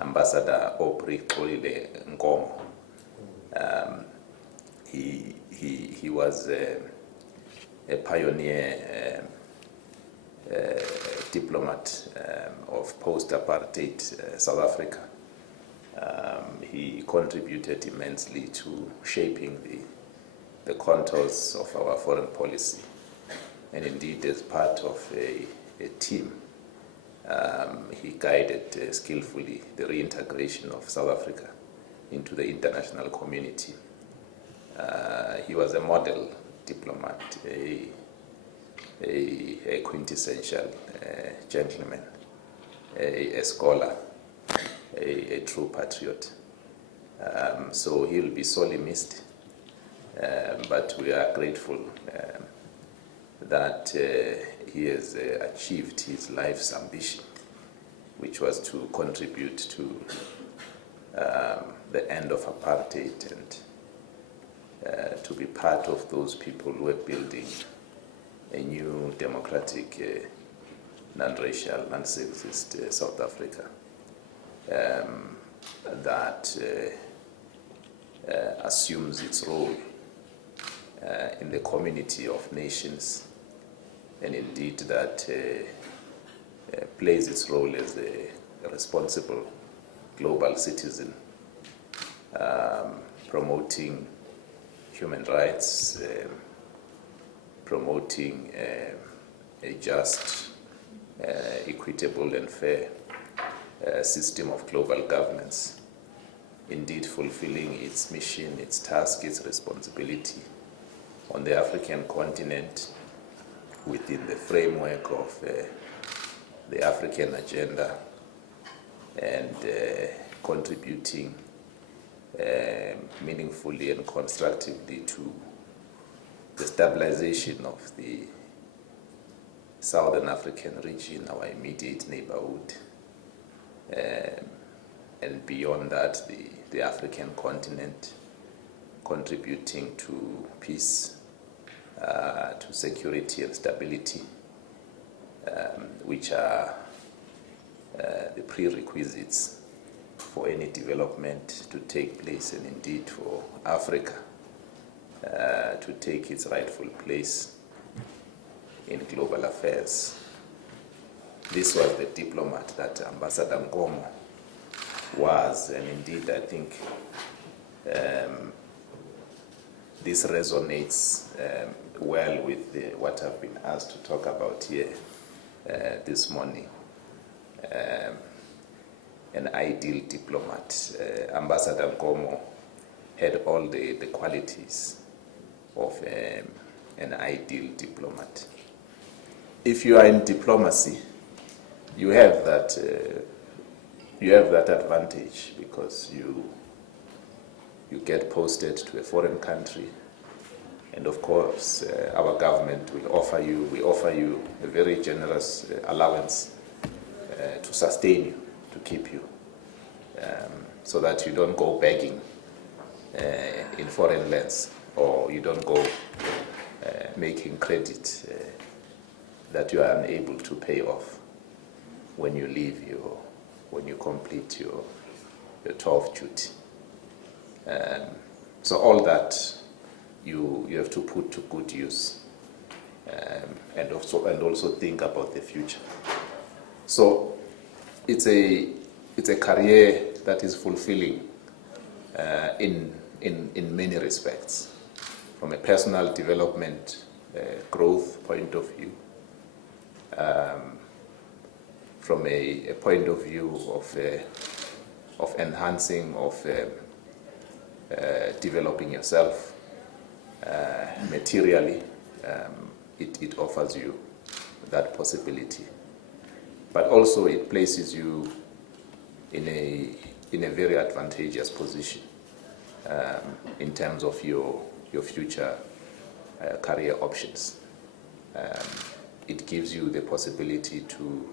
Ambassador Aubrey Xolile Nkomo. He was a pioneer diplomat of post-apartheid South Africa. He contributed immensely to shaping the contours of our foreign policy, and indeed as part of a team, he guided skillfully the reintegration of South Africa into the international community. He was a model diplomat, a quintessential gentleman, a scholar, a true patriot. So he'll be sorely missed, but we are grateful that he has achieved his life's ambition, which was to contribute to the end of apartheid and to be part of those people who are building a new democratic, non-racial, non-sexist South Africa that assumes its role in the community of nations, and indeed that plays its role as a responsible global citizen, promoting human rights, promoting a just, equitable and fair system of global governance, indeed fulfilling its mission, its task, its responsibility on the African continent within the framework of the African agenda, and contributing meaningfully and constructively to the stabilization of the Southern African region, our immediate neighborhood, and beyond that, the African continent, contributing to peace, to security and stability, which are the prerequisites for any development to take place, and indeed for Africa to take its rightful place in global affairs. This was the diplomat that Ambassador Nkomo was, and indeed I think this resonates well with what I've been asked to talk about here this morning. An ideal diplomat. Ambassador Nkomo had all the qualities of an ideal diplomat. If you are in diplomacy, you have that advantage, because you get posted to a foreign country, and of course our government will offer you a very generous allowance to sustain you, to keep you, so that you don't go begging in foreign lands, or you don't go making credit that you are unable to pay off when you leave when you complete your 12th duty. So all that you have to put to good use, and also think about the future. So it's a career that is fulfilling in many respects, from a personal development, growth point of view, from a point of view of enhancing, of developing yourself materially. It offers you that possibility, but also it places you in a very advantageous position in terms of your future career options. It gives you the possibility to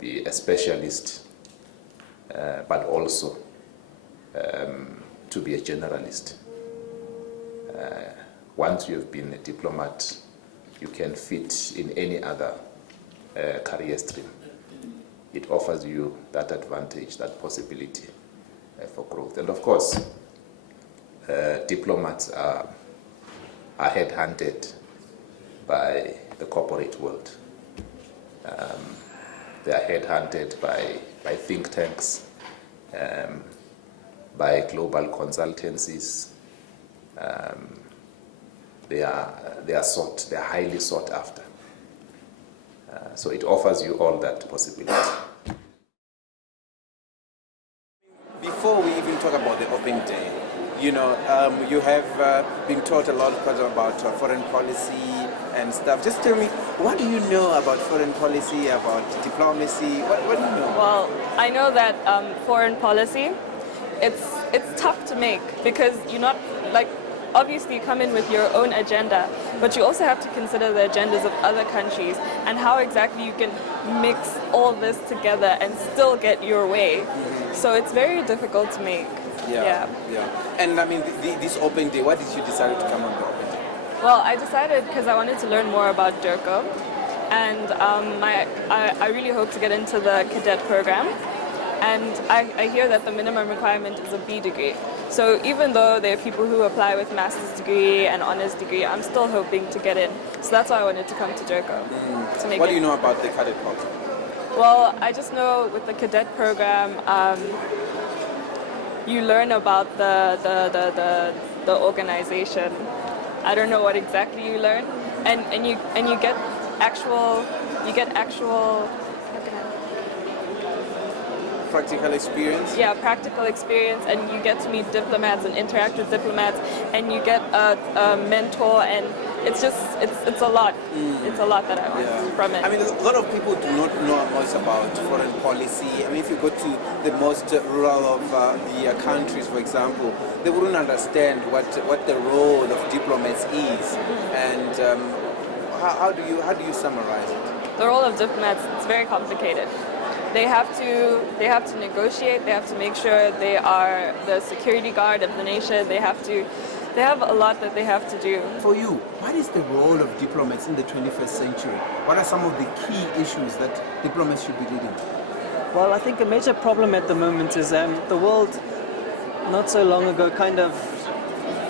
be a specialist, but also to be a generalist. Once you have been a diplomat, you can fit in any other career stream. it offers you that advantage, that possibility for growth. And of course, diplomats are headhunted by the corporate world. They are headhunted by think tanks, by global consultancies. They are highly sought after. So it offers you all that possibility. Before we even talk about the Open Day, you have been taught a lot about foreign policy and stuff. Just tell me, what do you know about foreign policy, about diplomacy? What do you know? Well, I know that foreign policy, it's tough to make because you're not like. Obviously, you come in with your own agenda, but you also have to consider the agendas of other countries and how exactly you can mix all this together and still get your way. So it's very difficult to make. Yeah. And I mean, this Open Day, why did you decide to come on the Open Day? Well, I decided because I wanted to learn more about DIRCO, and I really hope to get into the cadet program. And I hear that the minimum requirement is a B degree. So even though there are people who apply with master's degree and honors degree, I'm still hoping to get in. So that's why I wanted to come to DIRCO. What do you know about the cadet program? Well, I just know with the cadet program, you learn about the organization. I don't know what exactly you learn, and you get actual. Practical experience? Yeah, practical experience, and you get to meet diplomats and interact with diplomats, and you get a mentor, and it's a lot. It's a lot that I want from it. I mean, a lot of people do not know much about foreign policy. I mean, if you go to the most rural of the countries, for example, they wouldn't understand what the role of diplomats is. And how do you summarize it? The role of diplomats, it's very complicated. They have to negotiate. They have to make sure they are the security guard of the nation. They have a lot that they have to do. For you, what is the role of diplomats in the 21st century? What are some of the key issues that diplomats should be leading? Well, I think a major problem at the moment is the world not so long ago kind of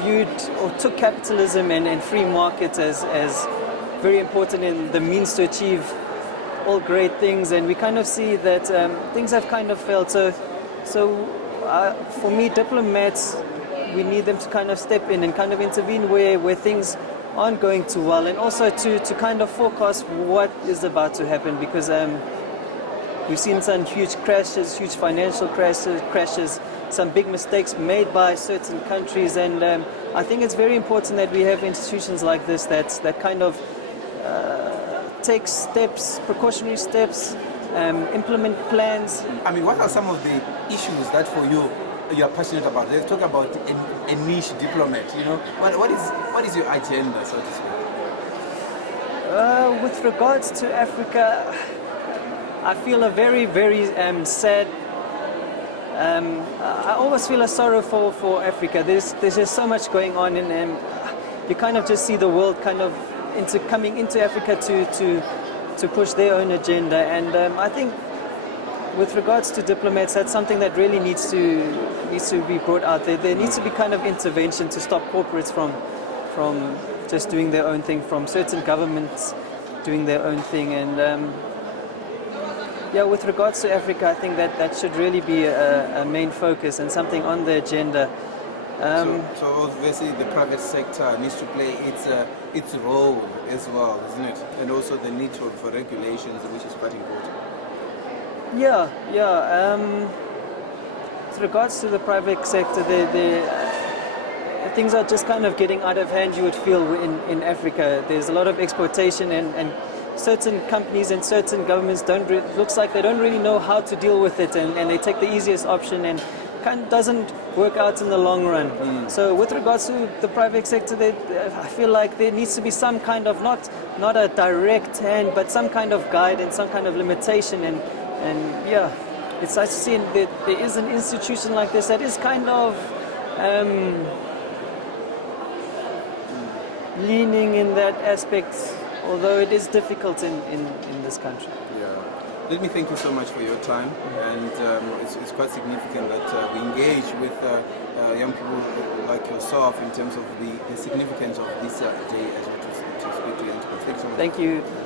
viewed or took capitalism and free markets as very important in the means to achieve all great things, and we kind of see that things have kind of failed. So for me, diplomats, we need them to kind of step in and kind of intervene where things aren't going too well, and also to kind of forecast what is about to happen, because we've seen some huge crashes, huge financial crashes, some big mistakes made by certain countries, and I think it's very important that we have institutions like this that kind of take steps, precautionary steps, implement plans. I mean, what are some of the issues that for you are passionate about? Let's talk about a niche diplomat. What is your agenda, so to speak? With regards to Africa, I feel a very, very sad. I always feel a sorrow for Africa. There's just so much going on, and you kind of just see the world kind of coming into Africa to push their own agenda, and I think with regards to diplomats, that's something that really needs to be brought out there. There needs to be kind of intervention to stop corporates from just doing their own thing, from certain governments doing their own thing, and with regards to Africa, I think that should really be a main focus and something on the agenda. So obviously the private sector needs to play its role as well, isn't it? And also the need for regulations, which is quite important. With regards to the private sector, things are just kind of getting out of hand, you would feel, in Africa. There's a lot of exploitation, and certain companies and certain governments looks like they don't really know how to deal with it, and they take the easiest option, and kind of doesn't work out in the long run. So with regards to the private sector, I feel like there needs to be some kind of, not a direct hand, but some kind of guide and some kind of limitation, and it's nice to see that there is an institution like this that is kind of leaning in that aspect, although it is difficult in this country. Let me thank you so much for your time, and it's quite significant that we engage with young people like yourself in terms of the significance of this day as we to speak to you. Thank you so much. Thank you.